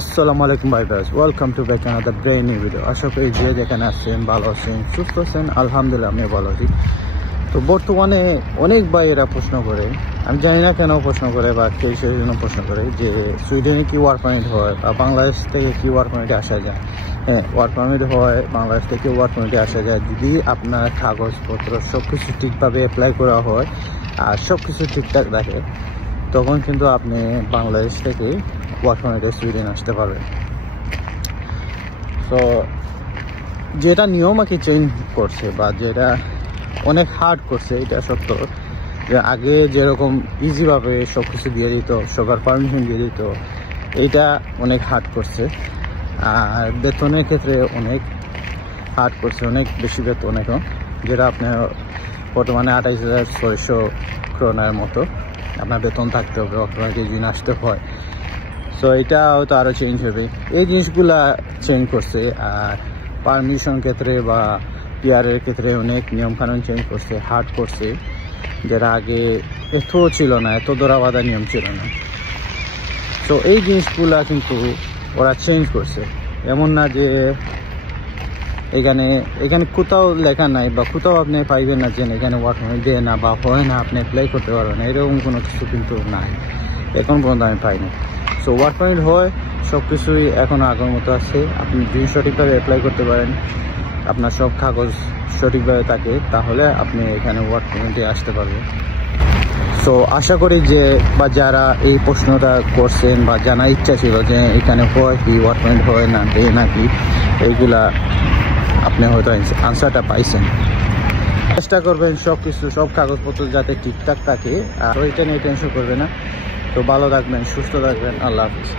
আসসালামু আলাইকুম ভাই bros, welcome to back another brand new video. আশা করি যে যেখানে আছেন ভালো আছেন, সুস্থ আছেন। আলহামদুলিল্লাহ আমি ভালো আছি। তো বর্তমানে অনেক ভাই এরা প্রশ্ন করে, আমি জানি না কেন প্রশ্ন করে বা কিসের জন্য প্রশ্ন করে, যে সুইডেনে কি ওয়ার্ক পারমিট হয় বা বাংলাদেশ থেকে কি ওয়ার্ক পারমিটে আসা যায়। হ্যাঁ, ওয়ার্ক পারমিট হয়, বাংলাদেশ থেকে ওয়ার্ক পারমিটে আসা যায় যদি আপনার কাগজপত্র সব কিছু ঠিকভাবে অ্যাপ্লাই করা হয় আর সব কিছু ঠিকঠাক রাখে, তখন কিন্তু আপনি বাংলাদেশ থেকে ওয়ার্ক পারমিটে সুইডেন আসতে পারবেন। তো যেটা নিয়ম আর কি চেঞ্জ করছে বা যেটা অনেক হার্ড করছে, এটা সত্য যে আগে যেরকম ইজিভাবে সব কিছু দিয়ে দিত, সবার পারমিশন দিয়ে দিত, এইটা অনেক হার্ড করছে। আর বেতনের ক্ষেত্রে অনেক হার্ড করছে, অনেক বেশি বেতন এখন, যেটা আপনার বর্তমানে 28,600 ক্রোনার মতো আপনার বেতন থাকতে হবে, আপনাকে দিন আসতে হয়। সো এটা হয়তো আরও চেঞ্জ হবে, এই জিনিসগুলা চেঞ্জ করছে। আর পারমিশন ক্ষেত্রে বা পিআরের ক্ষেত্রে অনেক নিয়মকানুন চেঞ্জ করছে, হার্ড করছে, যেটা আগে এত ছিল না, এত দরাবাধা নিয়ম ছিল না। তো এই জিনিসগুলা কিন্তু ওরা চেঞ্জ করছে। এমন না যে এখানে কোথাও লেখা নাই বা কোথাও আপনি পাইবেন না যে এখানে ওয়ার্ক পারমিট দেয় না বা হয় না, আপনি অ্যাপ্লাই করতে পারবেন না, এরকম কোনো কিছু কিন্তু নাই, এখন পর্যন্ত আমি পাইনি। সো ওয়ার্ক পারমিট হয়, সব কিছুই এখনও আগের মতো আছে। আপনি যদি সঠিকভাবে অ্যাপ্লাই করতে পারেন, আপনার সব কাগজ সঠিকভাবে থাকে, তাহলে আপনি এখানে ওয়ার্ক পারমিটে আসতে পারবেন। সো আশা করি যে বা যারা এই প্রশ্নটা করছেন বা জানার ইচ্ছা ছিল যে এখানে হয় কি, ওয়ার্ক পারমিট হয় না দেয় নাকি, এইগুলা আপনি হয়তো আনসারটা পাইছেন। চেষ্টা করবেন সব কাগজপত্র যাতে ঠিকঠাক থাকে, আর ওইটা নিয়ে টেনশন করবে না। তো ভালো থাকবেন, সুস্থ থাকবেন, আল্লাহ হাফিজ।